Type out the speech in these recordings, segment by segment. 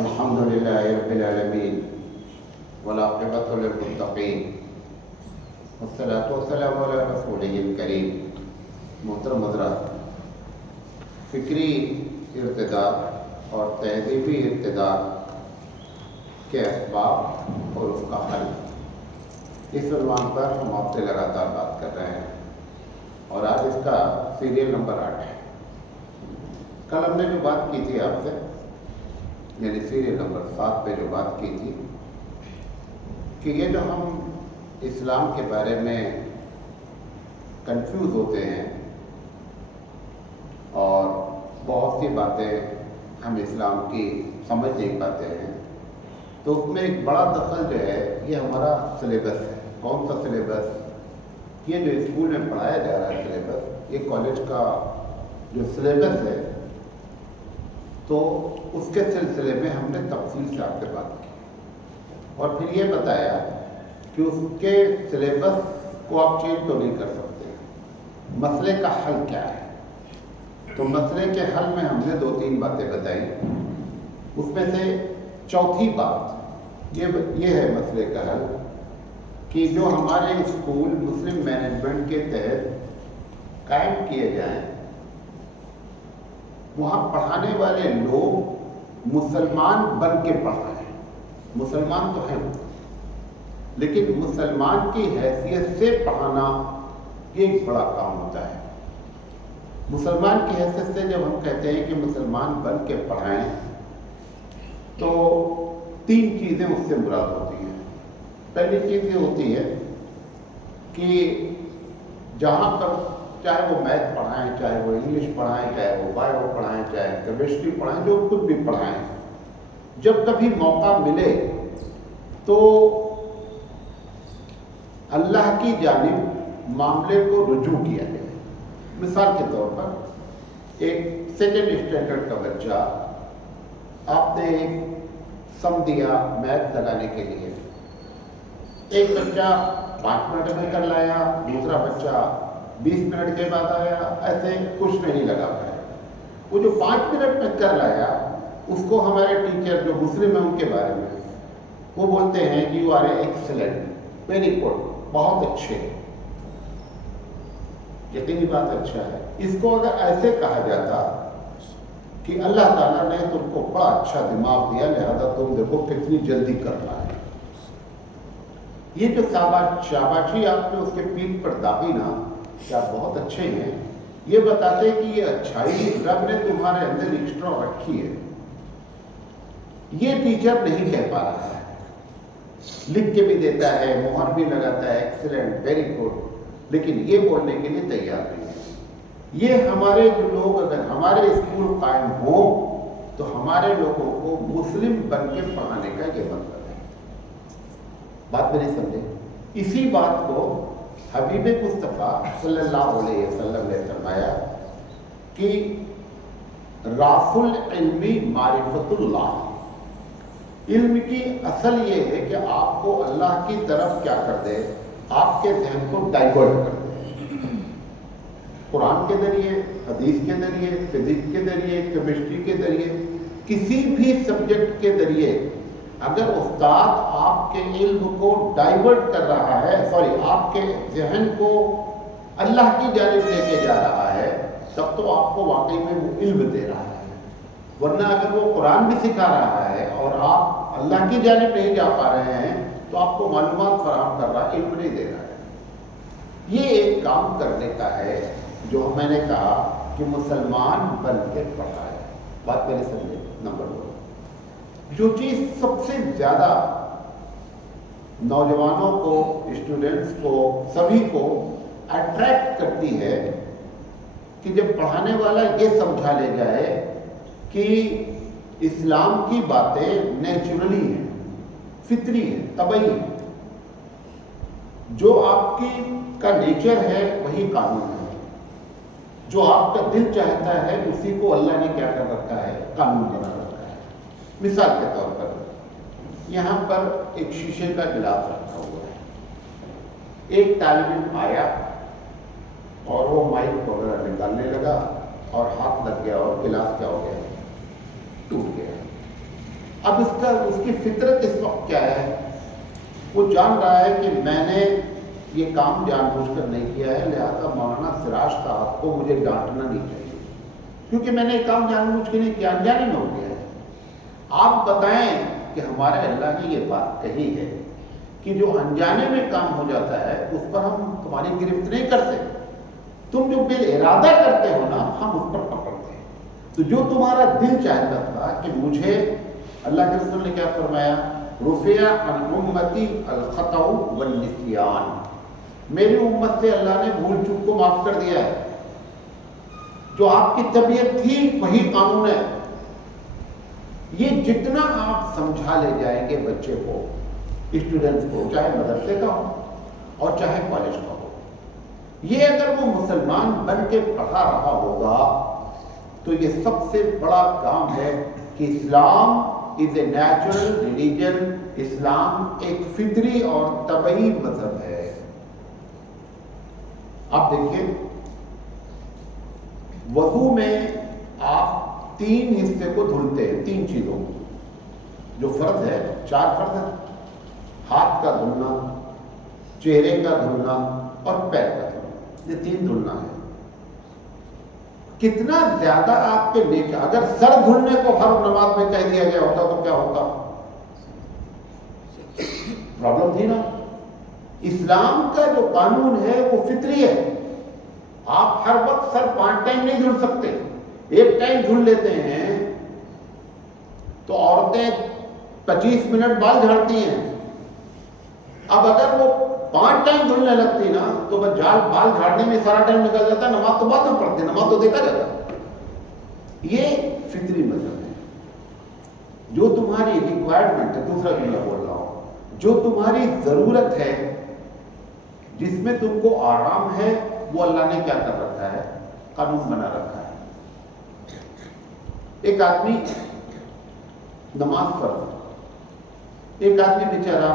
الحمد للہ رب العالمین والعاقبۃ للمتقین والصلاۃ والسلام علی رسولہ الکریم۔ محترم حضرات، فکری ارتداد اور تہذیبی ارتداد کے اسباب اور اس کا حل، اس عنوان پر ہم آپ سے لگاتار بات کر رہے ہیں اور آج اس کا سیریل نمبر 8 ہے۔ کل ہم نے جو بات کی تھی آپ سے، یعنی سیریل نمبر 7 پہ جو بات کی تھی کہ یہ جو ہم اسلام کے بارے میں کنفیوز ہوتے ہیں اور بہت سی باتیں ہم اسلام کی سمجھ نہیں پاتے ہیں، تو اس میں ایک بڑا دخل جو ہے یہ ہمارا سلیبس ہے۔ کون سا سلیبس؟ یہ جو اسکول میں پڑھایا جا رہا ہے سلیبس، یہ کالج کا جو سلیبس ہے، تو اس کے سلسلے میں ہم نے تفصیل سے آپ سے بات کی اور پھر یہ بتایا کہ اس کے سلیبس کو آپ چینج تو نہیں کر سکتے، مسئلے کا حل کیا ہے۔ تو مسئلے کے حل میں ہم نے 2-3 باتیں بتائی۔ اس میں سے چوتھی بات یہ ہے مسئلے کا حل کہ جو ہمارے اسکول مسلم مینجمنٹ کے تحت قائم کیے جائیں، وہاں پڑھانے والے لوگ مسلمان بن کے پڑھائیں۔ مسلمان تو ہیں لیکن مسلمان کی حیثیت سے پڑھانا یہ ایک بڑا کام ہوتا ہے۔ مسلمان کی حیثیت سے جب ہم کہتے ہیں کہ مسلمان بن کے پڑھائیں، تو 3 چیزیں اس سے مراد ہوتی ہیں۔ پہلی چیز یہ ہوتی ہے کہ جہاں پر چاہے وہ میتھ پڑھائیں، چاہے وہ انگلش پڑھائیں، چاہے وہ بایو پڑھائیں، چاہے کیمسٹری پڑھائیں، جو کچھ بھی پڑھائیں، جب کبھی موقع ملے تو اللہ کی جانب معاملے کو رجوع کیا جائے۔ مثال کے طور پر ایک 2nd اسٹینڈرڈ کا بچہ، آپ نے ایک سم دیا میتھ لگانے کے لیے، ایک بچہ 5 منٹ میں کر لایا، دوسرا بچہ 20 منٹ کے بعد آیا، ایسے کچھ نہیں لگا پایا۔ وہ جو 5 منٹ میں کر لایا، اس کو ہمارے ٹیچر جو مسلم ہیں ان کے بارے میں وہ بولتے ہیں کہ you are a excellent, very good, بہت اچھے۔ یقینی بات اچھا ہے۔ اس کو اگر ایسے کہا جاتا کہ اللہ تعالیٰ نے تم کو بڑا اچھا دماغ دیا، لہذا تم دیکھو کتنی جلدی کرنا ہے، یہ جو شاباشی آپ نے اس کے پیٹھ پر داغی نا کہ آپ بہت اچھے ہیں، یہ بتاتے کہ یہ اچھائی رب نے تمہارے اندر ایکسٹرا رکھی ہے۔ یہ ٹیچر نہیں کہہ پا رہا ہے، لکھ کے بھی دیتا ہے، مہر بھی لگاتا ہے ایکسلنٹ، ویری گڈ، لیکن یہ بولنے کے لیے تیار نہیں ہے۔ یہ ہمارے جو لوگ اگر ہمارے اسکول قائم ہوں تو ہمارے لوگوں کو مسلم بن کے پڑھانے کا یہ مطلب ہے۔ بات میری سمجھے؟ اسی بات کو حبیب مصطفیٰ صلی اللہ علیہ وسلم نے فرمایا کہ راس العلم معرفت اللہ، علم کی اصل یہ ہے کہ آپ کو اللہ کی طرف کیا کر دے، آپ کے ذہن کو ڈائیورٹ کر دے، قرآن کے ذریعے، حدیث کے ذریعے، فزکس کے ذریعے، کیمسٹری کے ذریعے، کسی بھی سبجیکٹ کے ذریعے اگر استاد آپ کے علم کو ڈائیورٹ کر رہا ہے، آپ کے ذہن کو اللہ کی جانب لے کے جا رہا ہے، تب تو آپ کو واقعی میں وہ علم دے رہا ہے۔ ورنہ اگر وہ قرآن بھی سکھا رہا ہے اور آپ اللہ کی جانب نہیں جا پا رہے ہیں تو آپ کو معلومات فراہم کر رہا ہے، علم نہیں دے رہا ہے۔ یہ ایک کام کرنے کا ہے جو میں نے کہا کہ مسلمان بن کے پڑھا ہے۔ بات میرے سمجھے؟ نمبر 2، جو چیز سب سے زیادہ نوجوانوں کو، اسٹوڈنٹس کو، سبھی کو اٹریکٹ کرتی ہے کہ جب پڑھانے والا یہ سمجھا لے جائے کہ اسلام کی باتیں نیچرلی ہیں، فطری ہے، طبعی ہے، جو آپ کا نیچر ہے وہی قانون ہے، جو آپ کا دل چاہتا ہے اسی کو اللہ نے کیا کر رکھا ہے، قانون بنا رکھا ہے۔ مثال کے طور پر یہاں پر ایک شیشے کا گلاس رکھا ہوا ہے، ایک طالب علم آیا اور وہ مائک وغیرہ نکالنے لگا اور ہاتھ لگ گیا اور گلاس کیا ہو گیا، ٹوٹ گیا۔ اب اس کی فطرت اس وقت کیا ہے؟ وہ جان رہا ہے کہ میں نے یہ کام جان بوجھ کر نہیں کیا ہے، لہذا مولانا سراج صاحب کو مجھے ڈانٹنا نہیں چاہیے، کیونکہ میں نے یہ کام جان بوجھ کے نہیں کیا، انجانے میں ہو گیا ہے۔ آپ بتائیں کہ ہمارے اللہ نے یہ بات کہی ہے کہ جو انجانے میں کام ہو جاتا ہے اس پر ہم تمہاری گرفت نہیں کرتے، تم جو بالارادہ کرتے ہو نا ہم اس پر پکڑتے ہیں۔ تو جو تمہارا دل چاہتا تھا کہ مجھے، اللہ کے رسول نے کیا فرمایا؟ رفع عن امتی الخطأ والنسیان، میری امت سے اللہ نے بھول چوک کو معاف کر دیا ہے۔ جو آپ کی طبیعت تھی وہی قانون ہے۔ یہ جتنا آپ سمجھا لے جائیں گے بچے کو، اسٹوڈنٹس کو، چاہے مدرسے کا ہو اور چاہے کالج کا ہو، یہ اگر وہ مسلمان بن کے پڑھا رہا ہوگا تو یہ سب سے بڑا کام ہے کہ اسلام از اے نیچرل ریلیجن، اسلام ایک فطری اور طبعی مذہب ہے۔ آپ دیکھیے وضو میں آپ 3 حصے کو دھلتے ہیں، 3 چیزوں کو، جو فرض ہے 4 فرض ہے، ہاتھ کا دھلنا، چہرے کا دھلنا اور پیر کا دھلنا، یہ 3 دھلنا ہے۔ کتنا زیادہ آپ کے نیچے، اگر سر دھلنے کو ہر نماز میں کہہ دیا گیا ہوتا تو کیا ہوتا؟ پرابلم تھی نا۔ اسلام کا جو قانون ہے وہ فطری ہے۔ آپ ہر وقت سر 5 ٹائم نہیں دھل سکتے، 1 ٹائم دھل لیتے ہیں تو عورتیں 25 منٹ بال جھاڑتی ہیں۔ اب اگر وہ 5 ٹائم دھلنے لگتی نا تو بس بال جھاڑنے میں سارا ٹائم نکل جاتا، نماز تو بعد میں پڑھتے، نماز تو دیکھا جاتا۔ یہ فطری مذہب ہے۔ جو تمہاری ریکوائرمنٹ ہے، دوسرا جملہ بول رہا ہوں، جو تمہاری ضرورت ہے، جس میں تم کو آرام ہے، وہ اللہ نے کیا کر رکھا ہے؟ قانون بنا رکھا ہے۔ ایک آدمی نماز فرض، ایک آدمی بیچارہ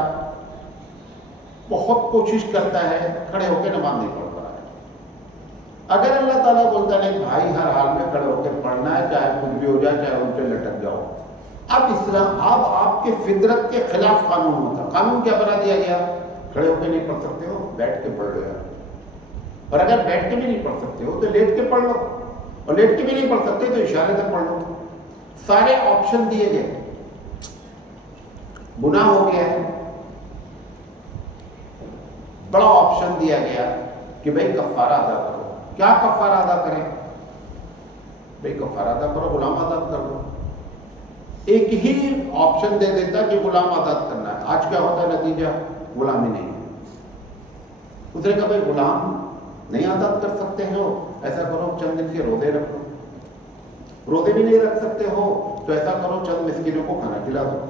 بہت کوشش کرتا ہے، کھڑے ہو کے نماز نہیں پڑھ رہا ہے۔ اگر اللہ تعالیٰ بولتا ہے بھائی ہر حال میں کھڑے ہو کے پڑھنا ہے، چاہے کچھ بھی ہو جائے، چاہے ان پہ لٹک جاؤ، اب اسلام اب آپ کے فطرت کے خلاف قانون ہوتا۔ قانون کیا بنا دیا گیا؟ کھڑے ہو کے نہیں پڑھ سکتے ہو، بیٹھ کے پڑھ لو یار۔ اور اگر بیٹھ کے بھی نہیں پڑھ سکتے ہو تو لیٹ کے پڑھ لو، اور لیٹ کے بھی نہیں پڑھ سکتے تو اشارے سے پڑھ لو۔ سارے آپشن دیے گئے۔ گناہ ہو گیا ہے، بڑا آپشن دیا گیا کہ بھائی کفارہ ادا کرو۔ کیا کفارہ ادا کریں؟ بھائی کفارہ ادا کرو، غلام آزاد کر دو۔ ایک ہی آپشن دے دیتا کہ غلام آزاد کرنا ہے۔ آج کیا ہوتا ہے نتیجہ؟ غلامی نہیں ہے۔ اس نے کہا بھائی غلام نہیں آزاد کر سکتے ہو، ایسا کرو چند دن کے روزے رکھو۔ روزے بھی نہیں رکھ سکتے ہو تو ایسا کرو چند مسکینوں کو کھانا کھلا دو۔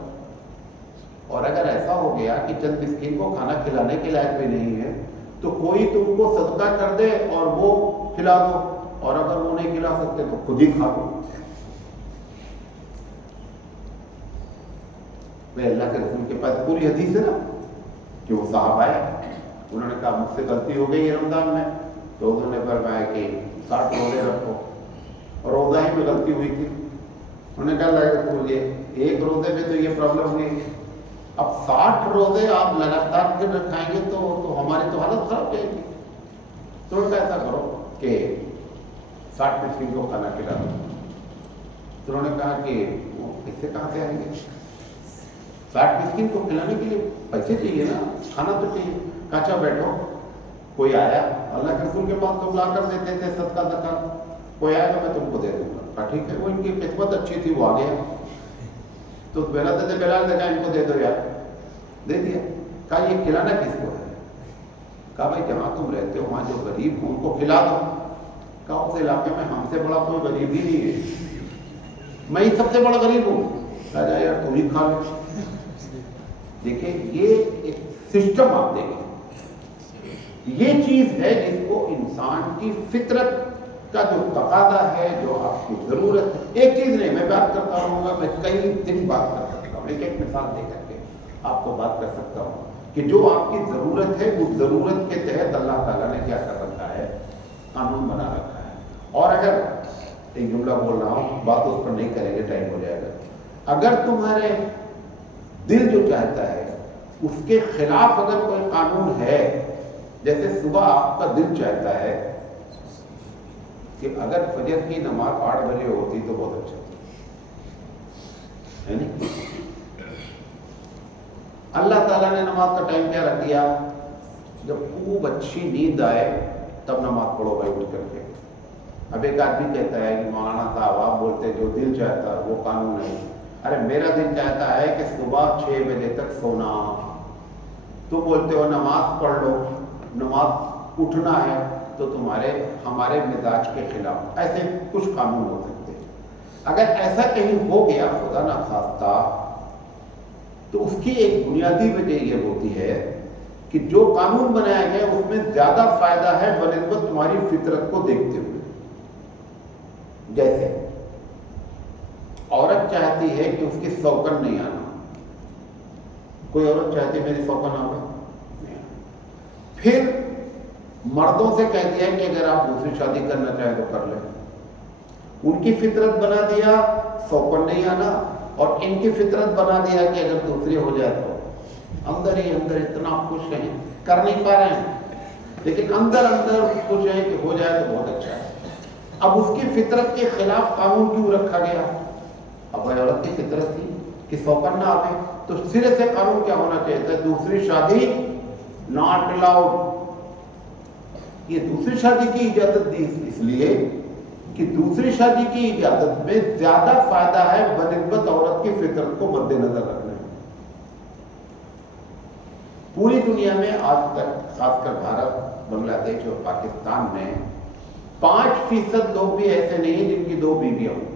اور اگر ایسا ہو گیا کہ چند مسکین کو کھانا کھلانے کے لائق بھی نہیں ہے تو کوئی تم کو صدقہ کر دے اور وہ کھلا دو، اور اگر وہ نہیں کھلا سکتے تو خود ہی کھا دو۔ اللہ کے رسول کے پاس پوری حدیث ہے نا کہ وہ صاحب آئے، انہوں نے کہا مجھ سے غلطی ہو گئی ہے رمضان میں، تو انہوں نے فرمایا کہ 60 روزے رکھو، اور روزہ ہی میں غلطی ہوئی تھی۔ انہوں نے کہا اللہ کے رسول یہ ایک روزے میں تو یہ پرابلم ہوئی، اب 60 روزے آپ لگاتار پھر رکھائیں گے تو ہماری تو حالت خراب جائے گی۔ تو انہوں نے کہا ایسا کرو کہ 60 مسکین کو کھانا کھلا دو۔ تو انہوں نے کہا کہ وہ پیسے کہاں سے آئیں گے؟ 60 مسکین کو کھلانے کے لیے پیسے چاہیے نا، کھانا تو چاہیے۔ کہا اچھا بیٹھو، کوئی آیا، اللہ کے رسول کے پاس تو لا کر دیتے تھے صدقہ زکات، کوئی آئے گا میں تم کو دے دوں گا۔ کہا ٹھیک ہے، وہ ان کی قسمت اچھی تھی، وہ آ گیا۔ تو بلال نے کہا ان کو دے دو یار، دے دیا۔ کہا یہ کھلانا کس کو ہے؟ کہا بھائی جہاں تم رہتے ہو وہاں جو غریب ہوں ان کو کھلا دو۔ کہا اس علاقے میں ہم سے بڑا کوئی غریب ہی نہیں ہے، میں ہی سب سے بڑا غریب ہوں۔ کہا جائے یار تم ہی کھا لو۔ دیکھیں یہ ایک سسٹم آپ دیکھیں، یہ چیز ہے جس کو انسان کی فطرت کا جو تقاضا ہے، جو آپ کی ضرورت ہے۔ ایک چیز نہیں، میں بات کرتا رہوں گا، میں کئی دن بات کر سکتا ہوں، ایک مثال دے کر کے آپ کو بات کر سکتا ہوں کہ جو آپ کی ضرورت ہے اس ضرورت کے تحت اللہ تعالیٰ نے کیا کر رکھا ہے؟ قانون بنا رکھا ہے۔ اور اگر ایک جملہ بول رہا ہوں، بات اس پر نہیں کریں گے، ٹائم ہو جائے گا۔ اگر تمہارے دل جو چاہتا ہے اس کے خلاف اگر کوئی قانون ہے، جیسے صبح آپ کا دل چاہتا ہے کہ اگر فجر کی نماز 8 بجے ہوتی تو بہت اچھا ہے نہیں؟ اللہ تعالیٰ نے نماز کا ٹائم کیا رکھ دیا؟ جب خوب اچھی نیند آئے تب نماز پڑھو بھائی اٹھ کر کے۔ اب ایک آدمی کہتا ہے کہ مولانا صاحب آپ بولتے جو دل چاہتا ہے وہ قانون نہیں۔ ارے میرا دل چاہتا ہے کہ صبح 6 بجے تک سونا، تو بولتے ہو نماز پڑھ لو، نماز اٹھنا ہے تو ہمارے مزاج کے خلاف۔ ایسے کچھ قانون ہو سکتے ہیں۔ اگر ایسا کہیں ہو گیا خدا نہ خواستہ، تو اس کی ایک بنیادی وجہ یہ ہوتی ہے کہ جو قانون بنایا گیا اس میں زیادہ فائدہ ہے بنسبت تمہاری فطرت کو دیکھتے ہوئے۔ جیسے عورت چاہتی ہے کہ اس کی سوکن نہیں آنا، کوئی عورت چاہتی ہے میری سوکن آئے، پھر مردوں سے کہہ دیا کہ اگر آپ دوسری شادی کرنا چاہیں تو کر لیں۔ ان کی فطرت بنا دیا سوکن نہیں آنا، اور ان کی فطرت بنا دیا کہ اگر دوسری ہو جائے تو اندر ہی اندر اتنا خوش ہیں، کر نہیں پا رہے ہیں لیکن اندر خوش ہیں کہ ہو جائے تو بہت اچھا ہے۔ اب اس کی فطرت کے خلاف قانون کیوں رکھا گیا؟ اب عورت کی فطرت تھی کہ سوکن نہ آئے، تو سرے سے قانون کیا ہونا چاہیے تھا؟ دوسری شادی ناٹ الاؤڈ۔ یہ دوسری شادی کی اجازت دی اس لیے کہ دوسری شادی کی اجازت میں زیادہ فائدہ ہے بنسبت عورت کی فطرت کو مد نظر رکھنے میں۔ پوری دنیا میں آج تک، خاص کر بھارت، بنگلہ دیش اور پاکستان میں 5% لوگ بھی ایسے نہیں ہیں جن کی 2 بیویاں ہوں۔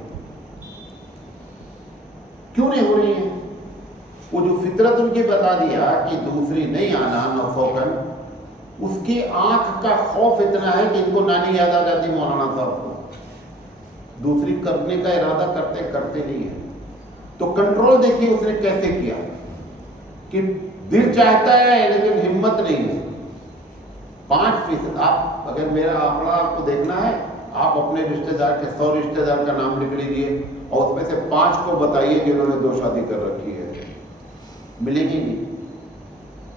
کیوں نہیں ہو رہی ہیں؟ وہ جو فطرت ان کی بتا دیا کہ دوسری نہیں آنا، نوفوکن، اس کی آنکھ کا خوف اتنا ہے کہ ان کو نانی یاد آ جاتی مولانا صاحب کو، دوسری کرنے کا ارادہ کرتے نہیں ہیں۔ تو کنٹرول دیکھیے اس نے کیسے کیا کہ دل چاہتا ہے لیکن ہمت نہیں ہے۔ 5%، آپ اگر میرا آنکڑا آپ کو دیکھنا ہے، آپ اپنے رشتہ دار کے 100 رشتہ دار کا نام لکھ لیجیے اور اس میں سے 5 کو بتائیے جنہوں نے 2 شادی کر رکھی ہے، ملے گی نہیں۔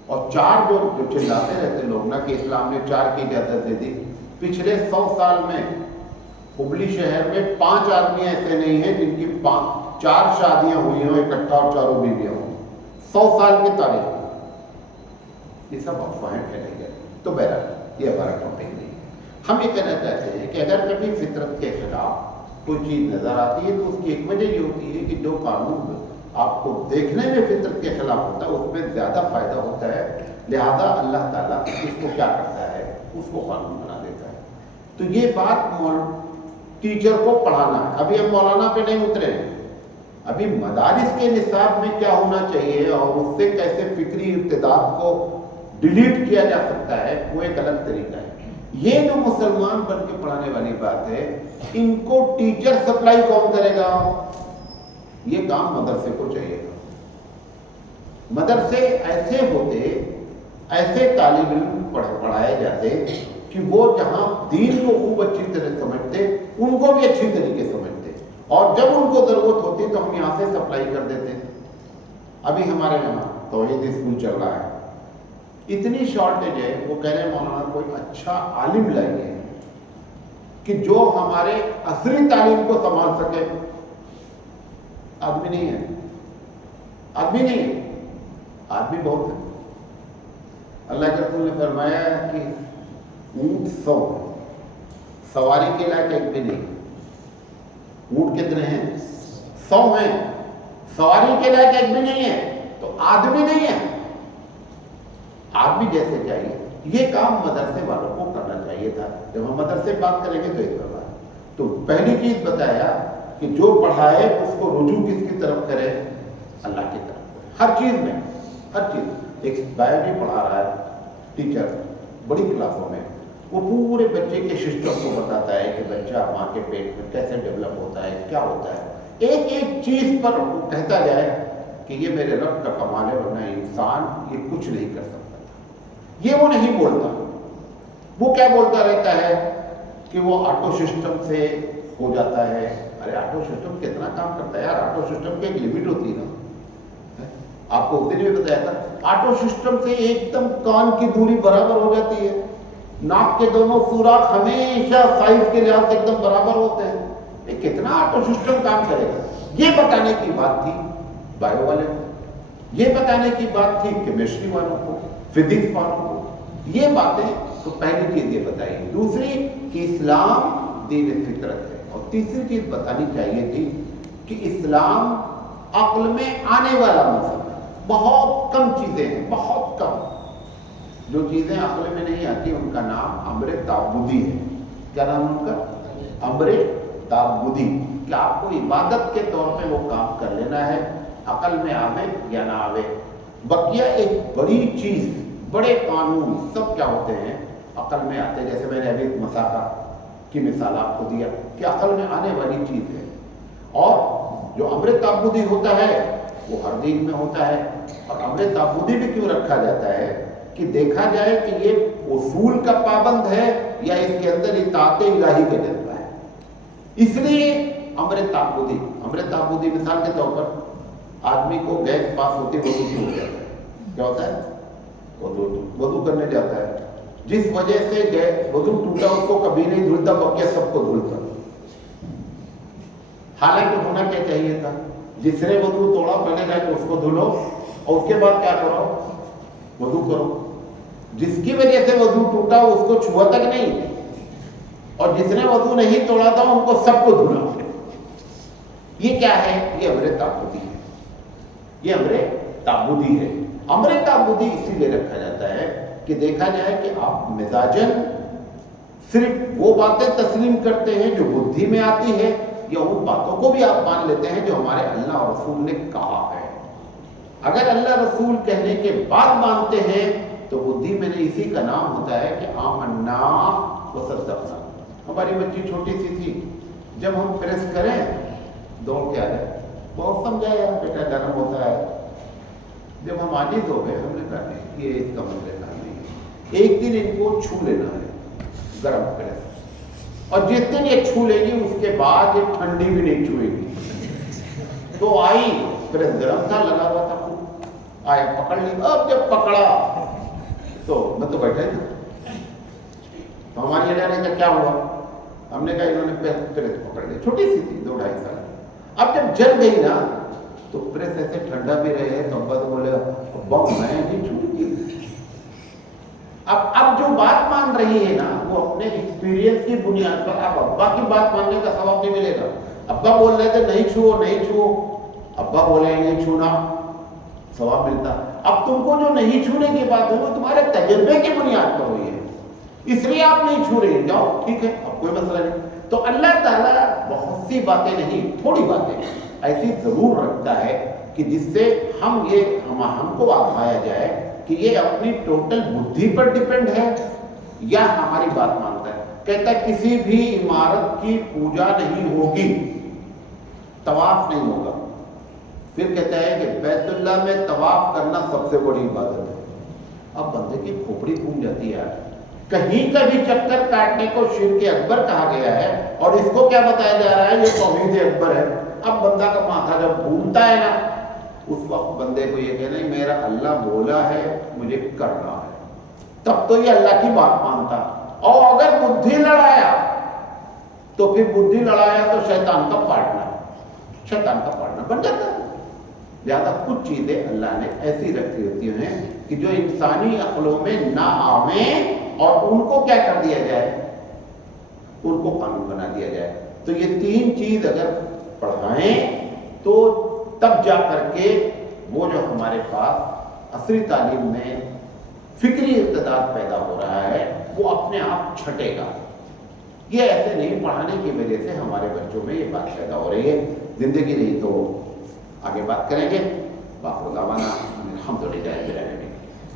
اور 4 جو چلاتے رہتے لوگ نا کہ اسلام نے 4 کی اجازت دے دی، پچھلے 100 سال میں ہبلی شہر میں 5 آدمی ایسے نہیں ہیں جن کی 4 شادیاں ہوئی ہوں اکٹھا اور 4 بیویاں ہوں 100 سال کی تاریخ میں۔ یہ سب افواہیں پھیلائی گئی۔ تو بہرحال یہ ہمارا ٹاپک نہیں ہے۔ ہم یہ کہنا چاہتے ہیں کہ اگر کبھی فطرت کے خلاف کوئی چیز نظر آتی ہے تو اس کی ایک وجہ یہ ہوتی ہے کہ جو قانون آپ کو دیکھنے میں فطرت کے خلاف ہوتا ہے اس میں زیادہ فائدہ ہوتا ہے، لہذا اللہ تعالیٰ اس کو کیا کرتا ہے؟ اس کو قانون بنا دیتا ہے۔ تو یہ بات ٹیچر کو پڑھانا ہے۔ ابھی ہم مولانا پہ نہیں اترے ہیں، ابھی مدارس کے نصاب میں کیا ہونا چاہیے اور اس سے کیسے فکری ارتداد کو ڈیلیٹ کیا جا سکتا ہے وہ ایک الگ طریقہ ہے۔ یہ جو مسلمان بن کے پڑھانے والی بات ہے، ان کو ٹیچر سپلائی کون کرے گا؟ یہ کام مدرسے کو چاہیے گا۔ مدرسے ایسے ہوتے، ایسے طالب علم پڑھائے جاتے کہ وہ جہاں دین کو خوب اچھی طرح سمجھتے ان کو بھی اچھی طریقے سمجھتے، اور جب ان کو ضرورت ہوتی تو ہم یہاں سے سپلائی کر دیتے۔ ابھی ہمارے یہاں توحید اسکول چل رہا ہے، اتنی شارٹیج ہے، وہ کہہ رہے ہیں مولانا کوئی اچھا عالم لائیے کہ جو ہمارے عصری تعلیم کو سنبھال سکے۔ آدمی نہیں ہے، آدمی نہیں ہے، آدمی بہت ہے۔ اللہ کے رسول نے فرمایا کہ اونٹ 100 ہے، سواری کے لائق ایک بھی نہیں۔ اونٹ کتنے ہیں؟ 100 ہیں، سواری کے لائق ایک بھی نہیں ہے، تو آدمی نہیں ہے، آدمی جیسے چاہیے۔ یہ کام مدرسے والوں کو کرنا چاہیے تھا۔ جب ہم مدرسے بات کریں گے تو ایک بات، تو پہلی چیز بتایا کہ جو پڑھائے اس کو رجوع کس کی طرف کرے؟ اللہ کی طرف، ہر چیز میں، ہر چیز۔ ایک بایولوجی پڑھا رہا ہے ٹیچر بڑی کلاسوں میں، وہ پورے بچے کے سسٹم کو بتاتا ہے کہ بچہ ماں کے پیٹ میں کیسے ڈیولپ ہوتا ہے، کیا ہوتا ہے، ایک ایک چیز پر وہ کہتا جائے کہ یہ میرے رب کا کمال ہے، ورنہ انسان یہ کچھ نہیں کر سکتا تھا۔ یہ وہ نہیں بولتا، وہ کیا بولتا رہتا ہے کہ وہ آٹو سسٹم سے ہو جاتا ہے، ارے آٹو سسٹم کتنا کام کرتا ہے یار, آٹو سسٹم کی ایک لمٹ ہوتی ہے نا. آپ کو اس دن بھی بتایا تھا, آٹو سسٹم سے ایک دم کان کی دوری برابر ہو جاتی ہے, ناک کے دونوں سوراخ ہمیشہ سائز کے لحاظ سے ایک دم برابر ہوتے ہیں. یہ کتنا آٹو سسٹم کام کرے گا, یہ بتانے کی بات تھی بایو والے کو, یہ بتانے کی بات تھی کیمسٹری والوں کو, فزکس والوں کو. یہ باتیں تو پہلی چیز یہ بتائی. دوسری کہ اسلام دین فطرت ہے, اور تیسری چیز بتانی چاہیے تھی کہ اسلام عقل میں آنے والا مذہب ہے. بہت کم چیزیں ہیں, بہت کم. جو چیزیں عقل میں نہیں آتی ان کا نام امر تعبدی ہے. کیا نام ہے ان کا؟ امر تعبدی. کہ آپ کو عبادت کے طور پہ وہ کام کر لینا ہے, عقل میں آوے یا نہ آوے. بقیہ ایک بڑی چیز, بڑے قانون سب کیا ہوتے ہیں عقل میں آتے ہیں. جیسے میں نے ابھی مساقہ کی مثال آپ کو دیا کہ عقل میں آنے والی چیز ہے. اور جو امر تعبدی ہوتا ہے وہ ہر دین میں ہوتا ہے. اور امر تعبدی بھی کیوں رکھا جاتا ہے کہ دیکھا جائے کہ یہ اصول کا پابند ہے یا اس کے اندر اطاعت الہی کا جذبہ ہے. اس لیے امر تعبدی. امر تعبدی مثال کے طور پر آدمی کو گیس پاس ہوتی وضو ہو جاتا ہے. کیا ہوتا ہے؟ وضو کرنے جاتا ہے. جس وجہ سے وضو ٹوٹا اس کو کبھی نہیں دھلتا, بقیہ سب کو دھلتا. حالانکہ ہونا کیا چاہیے تھا, جس نے وضو توڑا پہلے جا کے اس کو دھلو اور اس کے بعد کیا کرو, وضو کرو. جس کی وجہ سے وضو ٹوٹا اس کو چھوا تک نہیں, اور جس نے وضو نہیں توڑا تھا ان کو سب کو دھلا. یہ کیا ہے؟ یہ امر تعبدی ہے. یہ امر تعبدی ہے. امر تعبدی اسی لیے رکھا جاتا ہے کہ دیکھا جائے کہ آپ مزاجن صرف وہ باتیں تسلیم کرتے ہیں جو بدھی میں آتی ہے, یا ان باتوں کو بھی آپ مان لیتے ہیں جو ہمارے اللہ اور رسول نے کہا ہے. اگر اللہ رسول کہنے کے بعد مانتے ہیں تو بدھی میں نے اسی کا نام ہوتا ہے کہ آمنا وصدقنا. ہماری بچی چھوٹی سی تھی, جب ہم پریس کریں دوڑ کے آ جائے, بہت سمجھایا یار بیٹا گرم ہوتا ہے. جب ہم عاجز ہو گئے ہم نے کہا نہیں یہ اس کا مسئلہ نہیں ہے, ایک دن ان کو چھو لینا ہے گرم پریس, اور جس دن یہ چھو لے گی اس کے بعد یہ ٹھنڈی بھی نہیں چھوئے گی. تو آئی پریس گرم تھا, لگا ہوا تھا, آیا پکڑ لی. اب جب پکڑا تو میں تو بیٹھا تھا, تو ہماری اللہ نے کہا کیا ہوا؟ ہم نے کہا انہوں نے پریس پکڑ لی. چھوٹی سی تھی, 2-2.5 سال. اب جب جل گئی نا تو پریس ایسے ٹھنڈا بھی رہے تو ابا تو بولے ابا میں نہیں چھوڑوں گی. اب جو بات مان رہی ہے نا وہ اپنے ایکسپیرینس کی بنیاد پر. اب ابا کی بات ماننے کا ثواب نہیں ملے گا. ابا بول رہے تھے نہیں چھو نہیں چھو, ابا بولے نہیں چھونا, ثواب ملتا. اب تم کو جو نہیں چھونے کی بات ہے وہ تمہارے تجربے کی بنیاد پر ہوئی ہے, اس لیے آپ نہیں چھو رہے. جاؤ ٹھیک ہے, اب کوئی مسئلہ نہیں. تو اللہ تعالیٰ بہت سی باتیں نہیں, تھوڑی باتیں ایسی ضرور رکھتا ہے کہ جس سے ہم کو آزمایا جائے کہ یہ اپنی ٹوٹل بدھی پر ڈیپینڈ ہے یا ہماری بات مانتا ہے. کہتا ہے کسی بھی عمارت کی پوجا نہیں ہوگی, طواف نہیں ہوگا. پھر کہتا ہے کہ بیت اللہ میں طواف کرنا سب سے بڑی عبادت ہے. اب بندے کی کھوپڑی پھوٹ جاتی ہے. کہیں کا بھی چکر کاٹنے کو شرک اکبر کہا گیا ہے, اور اس کو کیا بتایا جا رہا ہے یہ توحید اکبر ہے. اب بندہ کا ماتھا جب گھومتا ہے نا اس وقت بندے کو یہ کہنا میرا اللہ بولا ہے مجھے کرنا ہے, تب تو یہ اللہ کی بات مانتا. اور اگر بدھی لڑایا تو پھر بدھی لڑایا تو شیطان کا پارٹنر بن جاتا ہے. لہٰذا کچھ چیزیں اللہ نے ایسی رکھی ہوتی ہیں کہ جو انسانی عقلوں میں نہ آویں اور ان کو کیا کر دیا جائے, ان کو قانون بنا دیا جائے. تو یہ 3 چیز اگر پڑھائیں تو تب جا کر کے وہ جو ہمارے پاس عصری تعلیم میں فکری ارتداد پیدا ہو رہا ہے وہ اپنے آپ چھٹے گا. یہ ایسے نہیں پڑھانے کی وجہ سے ہمارے بچوں میں یہ بات پیدا ہو رہی ہے. زندگی نہیں تو آگے بات کریں گے. باخدا بنا الحمدللہ.